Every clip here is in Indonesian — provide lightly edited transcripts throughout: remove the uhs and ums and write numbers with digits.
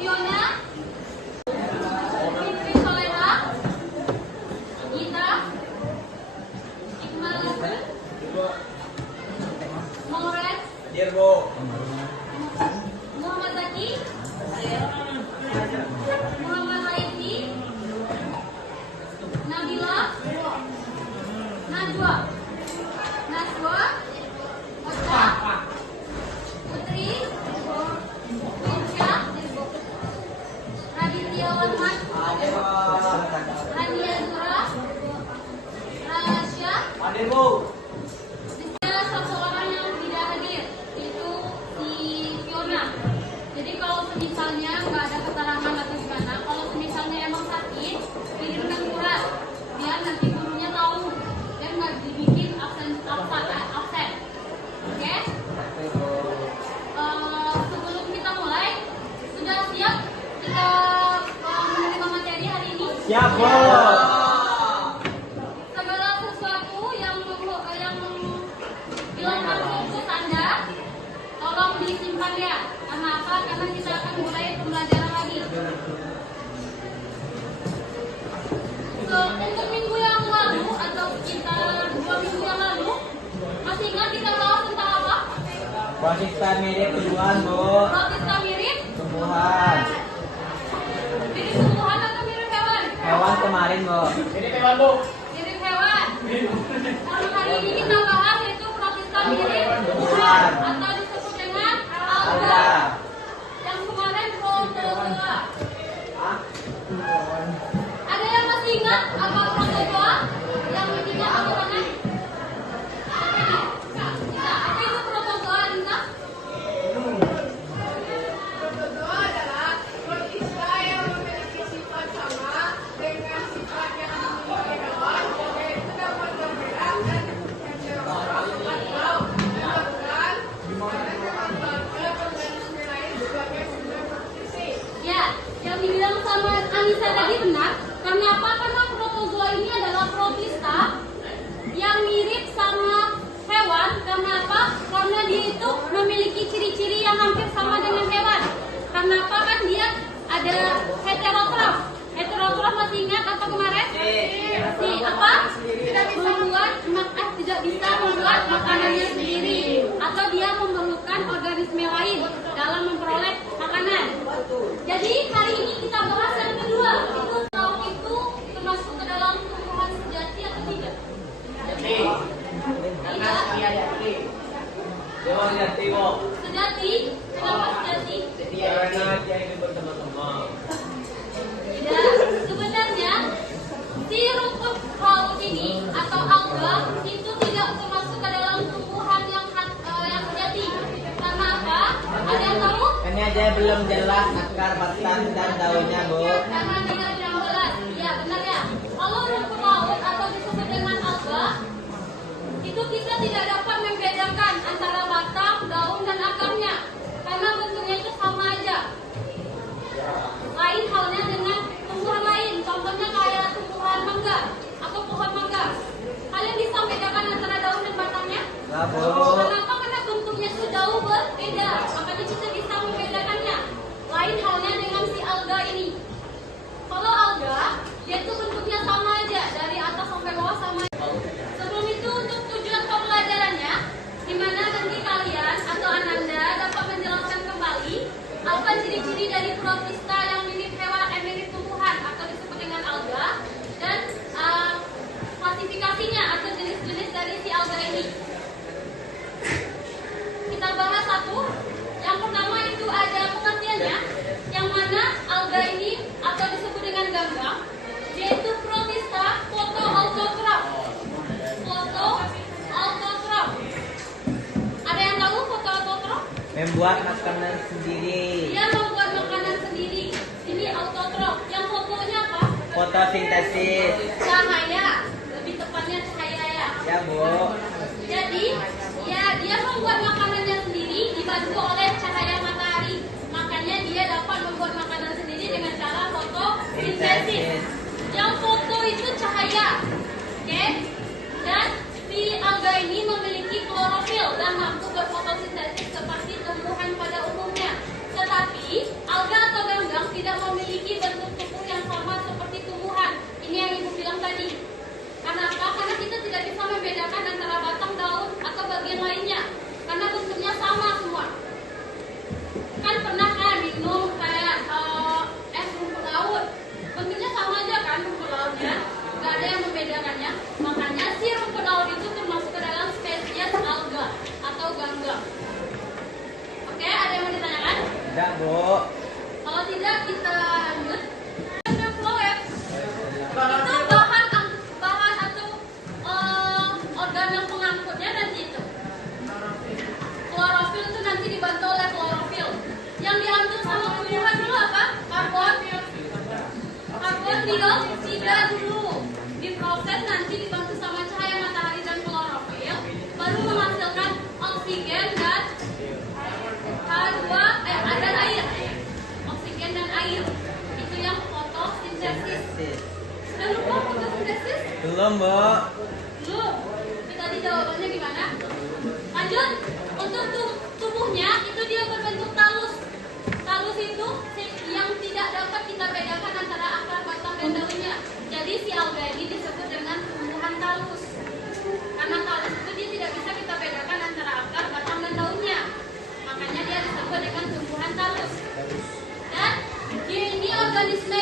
Fiona, Fitri Soleha, Gita, Iqmal Hasan, Maureen, Muhammad Zaki, Muhammad Raisi, Nabila, Najwa, Ocha, Putri, Insya, Raditya Warman, Rania Zura, Ralasya. Ada satu orang yang tidak hadir, itu si Fiona. Jadi kalau misalnya nggak ada keterangan atau gimana, kalau misalnya emang sakit, kirimkan surat biar nanti gurunya tahu dan nggak dibikin absen. Oke? Sebelum kita mulai, sudah siap kita menerima materi hari ini? Siap, Bu. Segala sesuatu yang hilangkan fokus Anda, tolong disimpan ya. Karena apa? Karena kita akan mulai pembelajaran lagi. Untuk minggu yang lalu atau sekitar 2 minggu yang lalu, masih ingat kita bahas tentang apa? Protista mirip tumbuhan, Bu. Protista mirip Tumbuhan. mirip tumbuhan atau mirip hewan? Hewan kemarin, Bu. Mirip hewan. Kalau hari ini kita bahas yaitu protista mirip tumbuhan atau disebut dengan alga. Yang kemarin protozoa. Ada yang masih ingat apa protozoa? Yang ingat apa mana? Apa itu protozoa, Lina? Protozoa adalah protista yang memiliki sifat sama dengan sifat yang dimiliki hewan, yaitu dapat bergerak dan cenderung atau melakukan organisme lain sebagai sumber nutrisi. Ya, yang dibilang sama Anissa tadi benar. Karena apa? Karena protozoa ini adalah protista yang mirip sama hewan. Karena apa? Karena dia itu memiliki ciri-ciri yang hampir sama dengan hewan. Karena apa? Kan dia ada heterotrof. Heterotrof masih ingat apa kemarin? Si apa? Tidak bisa membuat makanannya sendiri, atau dia memerlukan organisme lain dalam memperoleh makanan. Jadi hari ini kita bahas yang kedua. Itu tahu itu termasuk ke dalam tumbuhan sejati atau tidak? Sejati? Kenapa sejati? Tidak. Sebenarnya si rumput laut ini atau alga itu tidak termasuk ke dalam tumbuhan yang sejati. Karena apa? Ada yang tahu? Ini aja belum jelas akar, batang, dan daunnya, Bu. Karena tidak jelas. Iya, benar ya. Kalau rumput laut atau disebut dengan alga, itu kita tidak dapat membedakan antara batang, daun, dan akarnya. Karena bentuknya itu sama aja. Lain halnya dengan tumbuhan lain. Contohnya kayak tumbuhan mangga atau pohon mangga. Kalian bisa membedakan antara daun dan batangnya? Lah, Bu. Kenapa? Karena bentuknya itu jauh berbeda. Makanya kita bisa membedakannya. Lain halnya dengan si alga ini. Kalau alga, dia itu bentuknya sama aja. Dari atas sampai bawah sama aja. Sebelum itu untuk tujuan pembelajarannya, di mana nanti kalian atau Ananda dapat menjelaskan kembali apa ciri-ciri dari protista yang mirip hewan, mirip tumbuhan atau disebut dengan alga, dan klasifikasinya atau jenis-jenis dari si alga ini. Kita bahas satu. Yang pertama itu ada pengertiannya, yang mana alga ini atau disebut dengan gambang, yaitu protista fotoautotrof. Fotoautotrof. Ada yang tahu fotoautotrof? Membuat makanan sendiri. Dia membuat makanan sendiri. Ini autotrof. Yang fotonya apa? Fotosintesis. Cahaya. Lebih tepatnya cahaya ya. Ya, Bu. Jadi, ya dia membuat makanannya sendiri dibantu oleh cahaya matahari. Makanya dia dapat membuat makanan sendiri dengan cara fotosintesis. Yang foto itu cahaya. Oke? Dan si alga ini memiliki klorofil dan mampu berfotosintesis seperti tumbuhan pada umumnya. Tetapi bedakan antara batang daun atau bagian lainnya karena bentuknya sama semua. Kan pernah kan minum kayak es rumput laut, bentuknya sama aja kan rumput lautnya, nggak ada yang membedakannya. Makanya si rumput laut itu termasuk ke dalam spesies alga atau gangga. Oke, ada yang mau ditanyakan? Tidak, Bu. Kalau tidak kita lanjut. Floem itu bahan atau organ yang pengangkutnya nanti itu. Klorofil itu nanti dibantu oleh klorofil. Yang diambil sama tumbuhan dulu apa? Karbon dioksida dulu. Diproses nanti dibantu sama cahaya matahari dan klorofil, baru menghasilkan oksigen dan dan air. Oksigen dan air. Itu yang fotosintesis. Sudah lupa fotosintesis? Belum, Bu. Belum. Tapi tadi jawabannya gimana? Lanjut. Untuk tubuhnya itu dia berbentuk talus. Talus itu yang tidak dapat kita bedakan antara akar, batang, dan daunnya. Jadi si alga ini disebut dengan tumbuhan talus. Karena talus itu dia tidak bisa kita bedakan antara akar, batang, dan daunnya. Makanya dia disebut dengan tumbuhan talus. Dan ini organisme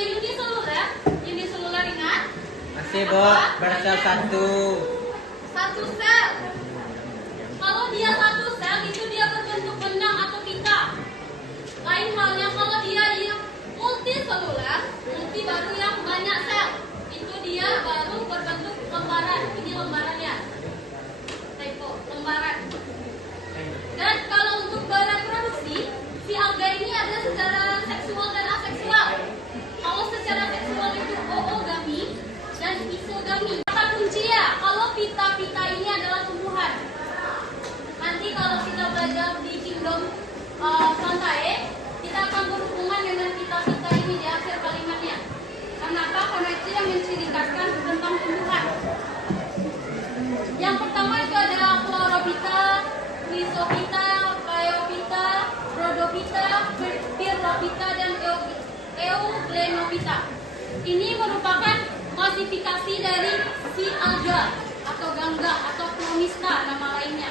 uniseluler ingat? Masih, Bu. Bersel satu. Satu sel. Kalau dia satu sel itu dia berbentuk benang atau pita. Lain halnya kalau dia yang multiseluler, multi baru yang banyak sel. Itu dia baru berbentuk lembaran. Ini lembarannya. Typo, lembaran. Dan kalau untuk bereproduksi, si alga ini ada secara seksual dan aseksual. Kalau secara seksual itu oogami dan isogami. Kata kunci ya, kalau pita-pita ini adalah tumbuhan. Nanti kalau kita belajar di Kingdom Santae, kita akan berhubungan dengan pita-pita ini di akhir kalimatnya. Kenapa? Karena itu yang menceritakan tentang tumbuhan. Yang pertama itu adalah Chlorophyta, Chrysophyta, Phaeophyta, Rhodophyta, Pyrrhophyta, dan Euglenophyta. Ini merupakan klasifikasi dari si alga atau gangga atau clonista nama lainnya.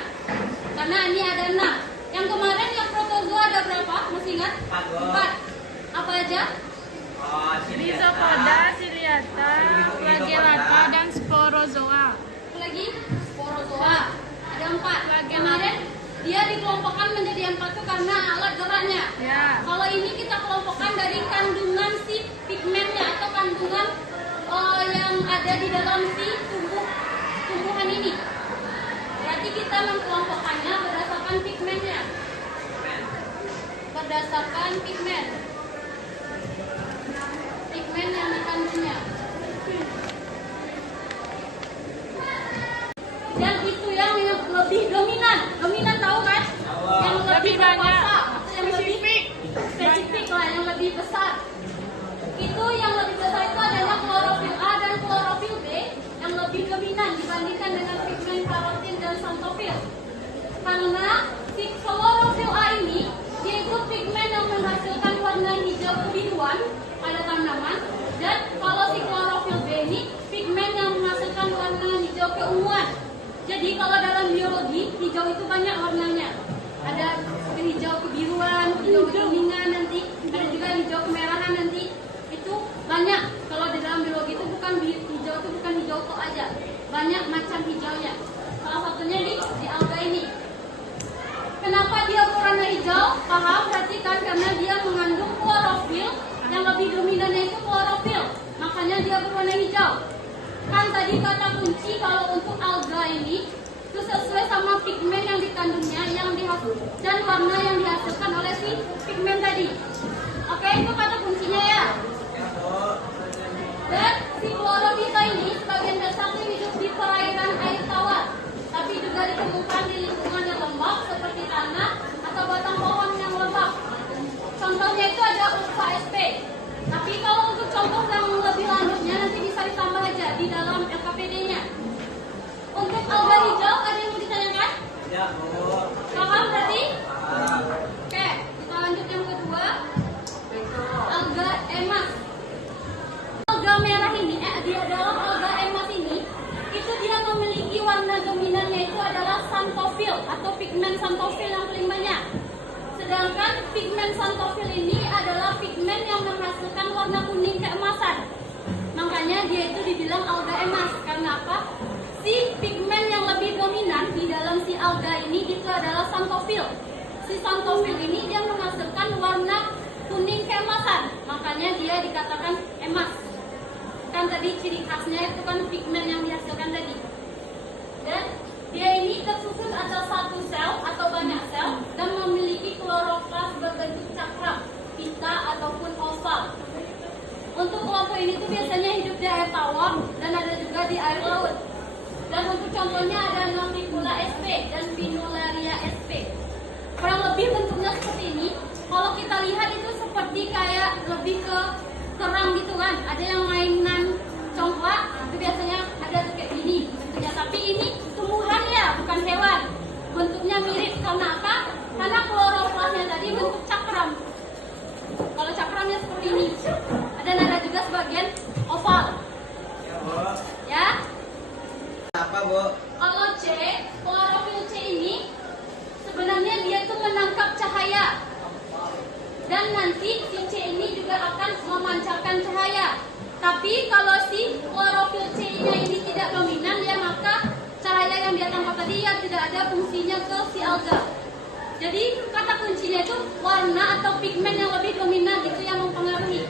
Karena ini ada 6. Yang kemarin yang protozoa ada berapa? Masih ingat? 4. Apa aja? Rhizopoda, Ciliata, Flagellata, dan Sporozoa. Apa lagi? Sporozoa. Ada 4. Kemarin dia dikelompokkan menjadi 4 itu karena alat geraknya. Ya. Kalau ini kita kelompokkan dari kandungan si pigmennya atau kandungan yang ada di dalam si tumbuhan ini. Berarti kita mengkelompokkannya berdasarkan pigmennya. Berdasarkan pigmen yang dikandungnya. Dan itu yang lebih dominan. Dominan tahu kan? Yang lebih banyak. berkuasa, yang lebih spesifik lah, yang lebih besar. Itu yang lebih besar itu adalah klorofil A dan klorofil B yang lebih dominan dibandingkan dengan pigmen karotin dan xanthophyll. Karena si klorofil A ini dia itu pigmen yang menghasilkan warna hijau kebiruan pada tanaman, dan kalau si klorofil B ini pigmen yang menghasilkan warna hijau keunguan. Jadi kalau dalam biologi hijau itu banyak warnanya. Ada hijau kebiruan, hijau kuningan nanti, ada juga hijau kemerahan nanti. Itu banyak. Kalau di dalam biologi itu bukan hijau itu bukan hijau tok aja. Banyak macam hijaunya. Salah satunya di alga ini. Kenapa dia berwarna hijau? Paham? Perhatikan, karena dia mengandung klorofil. Yang lebih dominannya itu klorofil. Makanya dia berwarna hijau. Kan tadi kata kunci kalau untuk alga ini itu sesuai sama pigmen yang dikandungnya dan warna yang dihasilkan oleh si pigmen tadi. Oke, itu kata kuncinya ya. Dan si Chlorophyta ini sebagian besarnya hidup di perairan air tawar, tapi juga ditemukan di lingkungan yang lembab seperti tanah atau batang pohon yang lembab. Contohnya itu ada Ulva sp. Tapi kalau untuk contoh yang lebih lanjutnya nanti bisa ditambah aja di dalam LKPD-nya. Untuk alga hijau ada yang mau ditanyakan? Ya, Bu. Paham berarti? Oke, kita lanjut yang kedua. Alga emas. Alga merah ini, di dalam alga emas ini, itu dia memiliki warna dominan dia itu dibilang alga emas. Karena apa? Si pigmen yang lebih dominan di dalam si alga ini itu adalah xanthophyll. Si xanthophyll ini dia menghasilkan warna kuning keemasan, makanya dia dikatakan emas. Kan tadi ciri khasnya itu kan pigmen yang dihasilkan tadi. Dan dia ini tersusun atas satu sel atau banyak sel dan memiliki kloroplas berbentuk cakram, pita ataupun oval. Untuk kelompok ini tuh biasanya hidup di air tawar dan ada juga di air laut. Dan untuk contohnya ada Novicula sp dan Pinularia sp. Kurang lebih bentuknya seperti ini. Kalau kita lihat itu seperti kayak lebih ke kerang gitu kan. Ada yang mainan congklak, itu biasanya ada tuh kayak gini bentuknya. Tapi ini tumbuhan ya, bukan hewan. Bentuknya mirip karena apa? Karena kloroplasnya tadi bentuk cakram. Kalau cakramnya seperti ini. Dan ada juga sebagian oval. Ya, Bu. Ya. Apa, Bu? Kalau C, klorofil C ini sebenarnya dia tuh menangkap cahaya. Dan nanti si C ini juga akan memancarkan cahaya. Tapi kalau si klorofil C-nya ini tidak dominan, ya maka cahaya yang dia tangkap tadi ya tidak ada fungsinya ke si alga. Jadi kata kuncinya itu warna atau pigmen yang lebih dominan itu yang mempengaruhi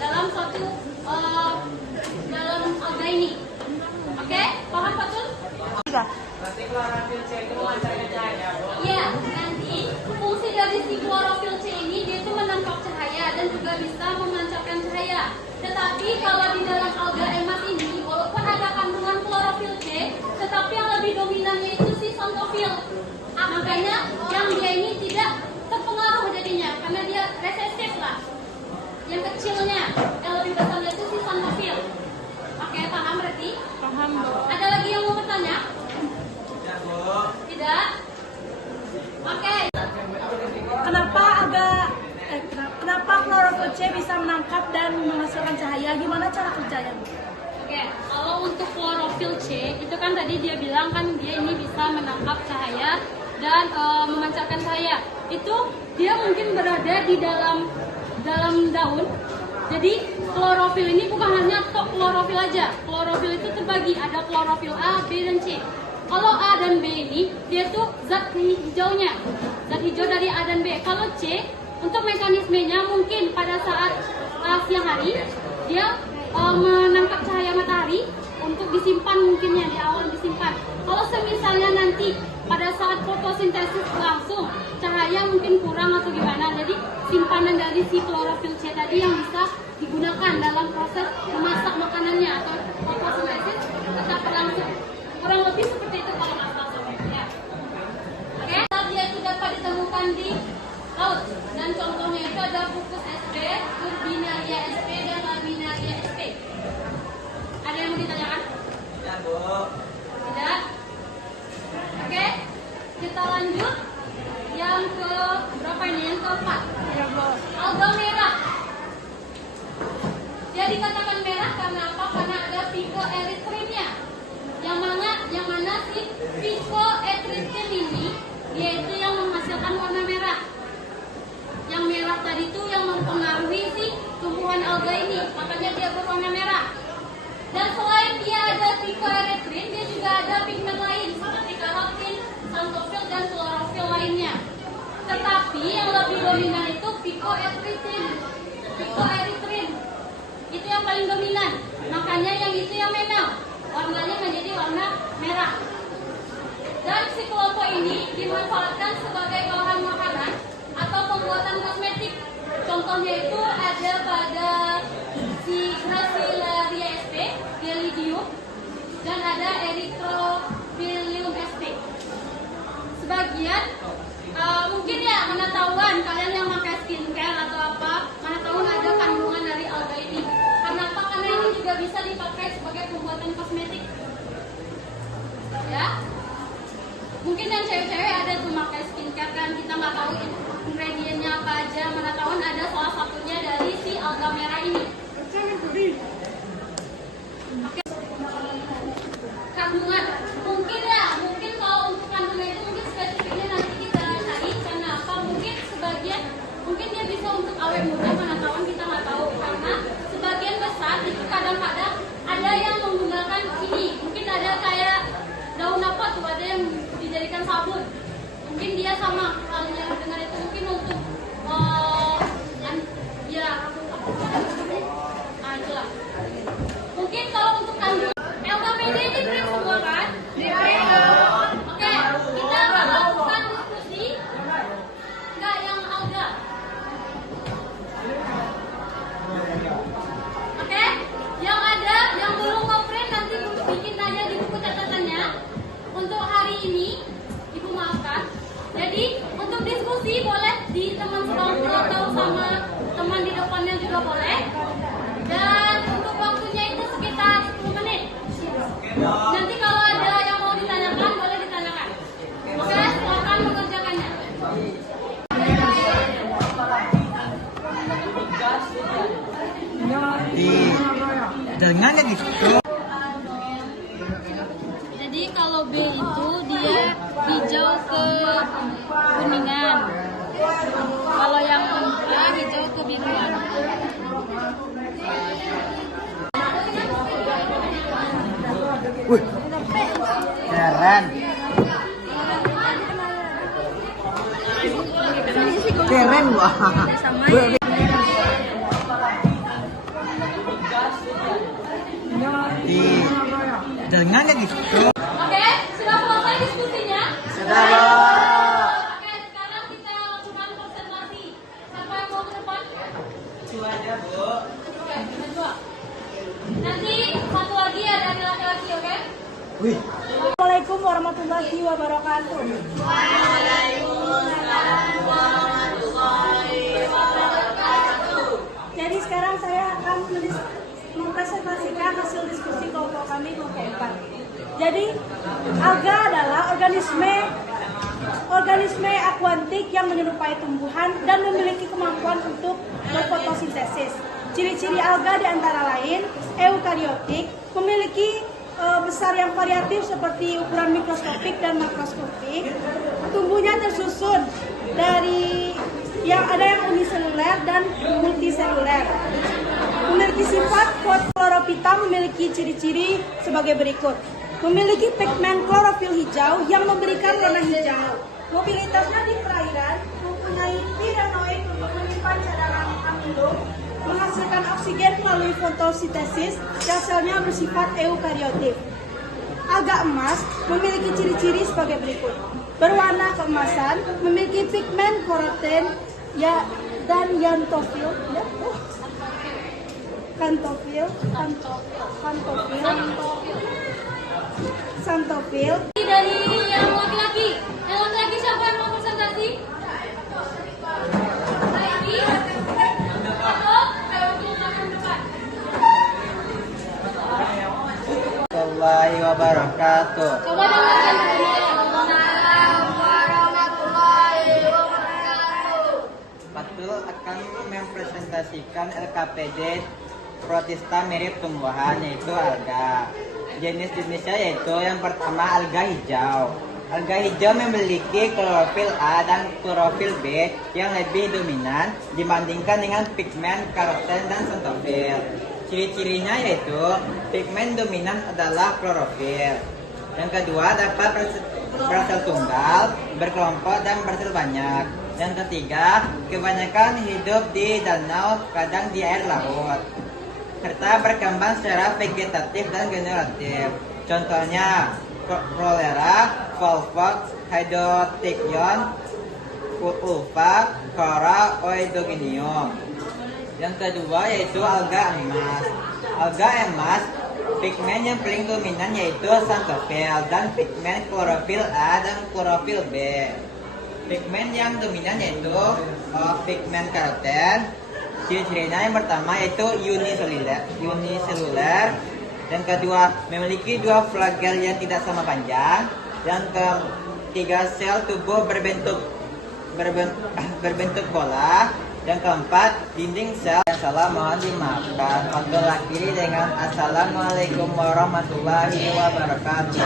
dalam suatu dalam alga ini. Oke, paham Pak Tun? Berarti klorofil C itu memancarkan cahaya, Bu. Iya, nanti fungsi dari si klorofil C ini dia itu menangkap cahaya dan juga bisa memancarkan cahaya. Tetapi kalau di dalam alga emas ini, walaupun ada kandungan klorofil C, tetapi yang lebih dominannya itu si xanthophyll. Makanya yang dia ini tidak terpengaruh jadinya, karena dia resesif lah. Yang kecilnya, yang lebih besarnya itu si xanthophyll. Oke, paham berarti? Paham, Bu. Ada lagi yang mau bertanya? Ya, Bu. Tidak? Oke. Kenapa klorofil C bisa menangkap dan menghasilkan cahaya? Gimana cara kerjanya, Bu? Oke, kalau untuk klorofil C itu kan tadi dia bilang kan dia ini bisa menangkap cahaya dan memancarkan cahaya. Itu dia mungkin berada di dalam daun. Jadi klorofil ini bukan hanya tok klorofil aja. Klorofil itu terbagi, ada klorofil A, B, dan C. Kalau A dan B ini dia tuh zat hijaunya, zat hijau dari A dan B. Kalau C untuk mekanismenya mungkin pada saat siang hari dia menangkap cahaya matahari untuk disimpan, mungkinnya di awal disimpan. Kalau semisalnya nanti pada saat fotosintesis langsung cahaya mungkin kurang atau gimana, jadi simpanan dari si klorofil C tadi yang bisa digunakan dalam proses memasak makanannya atau fotosintesis tetap berlangsung. Kurang lebih seperti itu kalau nggak salah ya. Oke, dia itu dapat ditemukan di laut dan contohnya itu ada Fucus sp, Turbinaria sp, dan Laminaria sp. Ada yang mau ditanyakan? Ya, Bu. Tidak? Oke, kita lanjut yang ke berapa ini? Yang keempat. Ya, Bu. Alga merah. Dia dikatakan merah karena apa? Karena ada phycoerythrin-nya. Yang mana si phycoerythrin ini dia itu yang menghasilkan warna merah. Yang merah tadi itu yang mempengaruhi si tumbuhan alga ini, makanya dia berwarna merah. Dan selain dia ada phycoerythrin, dia juga ada pigmen lain seperti karotin, xanthophyll, dan klorofil lainnya. Tetapi yang lebih dominan itu phycoerythrin. Phycoerythrin itu yang paling dominan, makanya yang itu yang menang, warnanya menjadi warna merah. Dan si kelompok ini dimanfaatkan sebagai bahan makanan atau pembuatan kosmetik. Contohnya itu ada pada si Gracilaria sp, Gelidium, dan ada Erythrophilium sp. Sebagian mungkin ya mana tahuan kalian yang pakai skincare atau apa, mana tahuan ada kandungan dari alga ini. Karena apa? Karena ini juga bisa dipakai sebagai pembuatan kosmetik. Ya. Mungkin yang cewek-cewek ada tuh pakai skincare kan, kita nggak tahu ingredientnya apa aja, mana tahuan ada salah satunya dari si alga merah ini. Oke. Kandungan mungkin kalau untuk kandungan itu mungkin spesifiknya nanti kita cari. Karena apa? Mungkin sebagian yang dijadikan sabun. Mungkin dia sama halnya dengan itu, mungkin untuk itulah. Mungkin kalau untuk kandungan LKPD ini free semua kan? Oke, kita akan lakukan diskusi. Enggak yang alga. Oke, yang ada yang belum ngoprek nanti bikin aja di buku catatannya. Untuk hari ini, Ibu maafkan. Jadi untuk diskusi boleh di teman sekelompok atau sama teman di depannya juga boleh. Dan untuk waktunya itu sekitar 10 menit. Nanti kalau ada yang mau ditanyakan boleh ditanyakan. Oke, silakan mengerjakannya. Dengan gitu. Jadi kalau B itu dia hijau ke kuningan. Kalau yang A hijau ke biruan. Wih, keren. Keren wah. Sama ya. Dengan gitu. Oke, sudah selesai diskusinya? Sudah. Oke, sekarang kita lakukan presentasi. Siapa yang mau ke depan? Dua aja, Bu. Oke, kita dua. Nanti satu lagi ya dari laki-laki, oke? Wih. Assalamualaikum warahmatullahi wabarakatuh. Jadi sekarang saya akan mempresentasikan hasil diskusi kelompok kami kelompok 4. Jadi alga adalah organisme akuatik yang menyerupai tumbuhan dan memiliki kemampuan untuk berfotosintesis. Ciri-ciri alga di antara lain eukariotik, memiliki besar yang variatif seperti ukuran mikroskopik dan makroskopik. Tumbuhnya tersusun dari yang uniseluler dan multiseluler. Memiliki sifat kloropita, memiliki ciri-ciri sebagai berikut. Memiliki pigmen klorofil hijau yang memberikan warna hijau. Mobilitasnya di perairan, mempunyai pirenoid untuk menyimpan cadangan amino, menghasilkan oksigen melalui fotosintesis, dan selnya bersifat eukariotik. Alga emas memiliki ciri-ciri sebagai berikut. Berwarna keemasan, memiliki pigmen karoten dan xanthophyll. Xanthophyll. Dari yang laki-laki. Yang laki-laki siapa yang mau presentasi? Laki. Atau Warahmatullahi wabarakatuh. coba dengarkan dulu. Patul akan mempresentasikan LKPD protista mirip tumbuhan yaitu alga. Jenis-jenisnya yaitu yang pertama alga hijau. Alga hijau memiliki klorofil A dan klorofil B yang lebih dominan dibandingkan dengan pigmen karoten dan xanthophyll. Ciri-cirinya yaitu pigmen dominan adalah klorofil. Yang kedua dapat bersel tunggal, berkelompok dan bersel banyak. Yang ketiga, kebanyakan hidup di danau, kadang di air laut, serta berkembang secara vegetatif dan generatif. Contohnya, Chlorella, Volvox, Hydrotichion, Ulva, Cora, Oedogenium. Yang kedua yaitu alga emas. Alga emas, pigmen yang paling dominan yaitu xanthophyll dan pigmen klorofil A dan klorofil B. Pigmen yang dominan yaitu pigmen karoten. Ciri-cirinya yang pertama yaitu uniseluler. Yang kedua memiliki dua flagel yang tidak sama panjang. Yang ketiga sel tubuh berbentuk bola. Yang keempat dinding sel. Yang salah mohon dimaafkan. Untuk akhiri dengan assalamualaikum warahmatullahi wabarakatuh.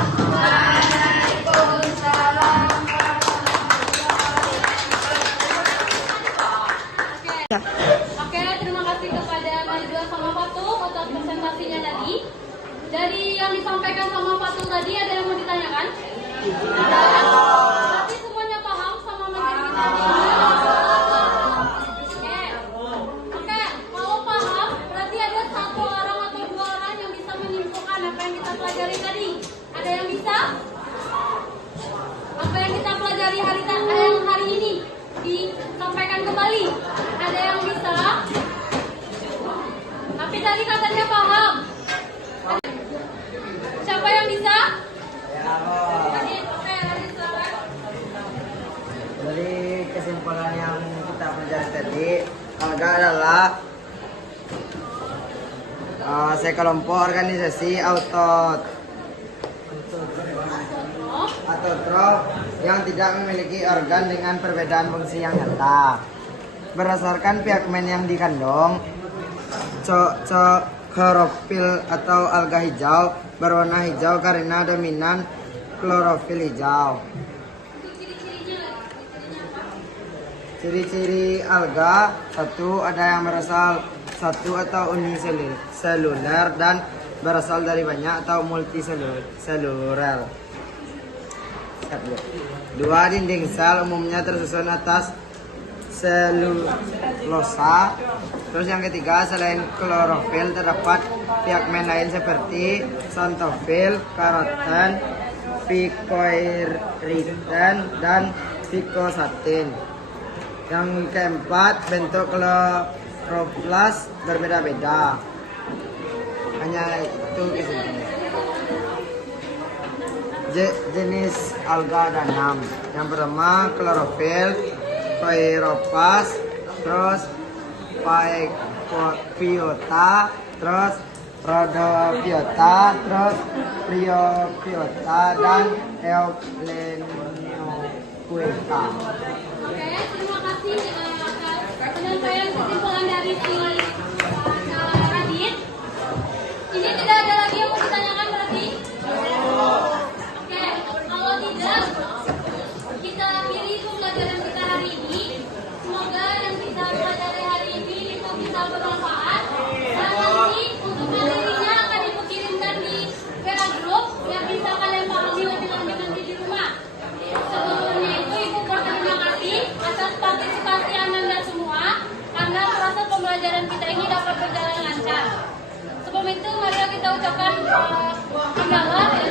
Oke, terima kasih kepada Najwa sama Fatul atas presentasinya tadi. Dari yang disampaikan sama Fatul tadi ada yang mau ditanyakan? tadi katanya paham. Siapa yang bisa? Ya, Lanjut, oke, lanjut silakan. dari kesimpulan yang kita pelajari tadi, alga adalah sekelompok organisasi autotrof yang tidak memiliki organ dengan perbedaan fungsi yang nyata. Berdasarkan pigmen yang dikandung, klorofil atau alga hijau berwarna hijau karena dominan klorofil hijau. Ciri-ciri alga: satu, ada yang berasal satu atau uniseluler dan berasal dari banyak atau multiseluler. Dua, dinding sel umumnya tersusun atas selulosa. Terus yang ketiga, selain klorofil terdapat pigmen lain seperti xanthofil, karoten, picoerythrin, dan picosatin. Yang keempat, bentuk kloroplas berbeda-beda. Hanya itu kesimpulannya. Jenis alga ada 6. Yang pertama klorofil, Phaerophas, terus Phaeophyta, terus Rhodophyta, terus Bryophyta, dan Euplenophyta. Oke, terima kasih atas penyampaian kesimpulan dari si Radit. Ini tidak ada lagi yang mau ditanyakan berarti? Oke, kalau tidak, kita akhiri pembelajaran kita hari ini. Semoga yang kita pelajari hari ini itu bisa bermanfaat. Dan nanti untuk materinya akan ibu kirimkan di WA Group yang bisa kalian pahami lebih lanjut nanti di rumah. Sebelumnya itu ibu berterima kasih atas partisipasi Anda semua karena merasa pembelajaran kita ini dapat berjalan lancar. Sebelum itu, mari kita ucapkan hamdalah.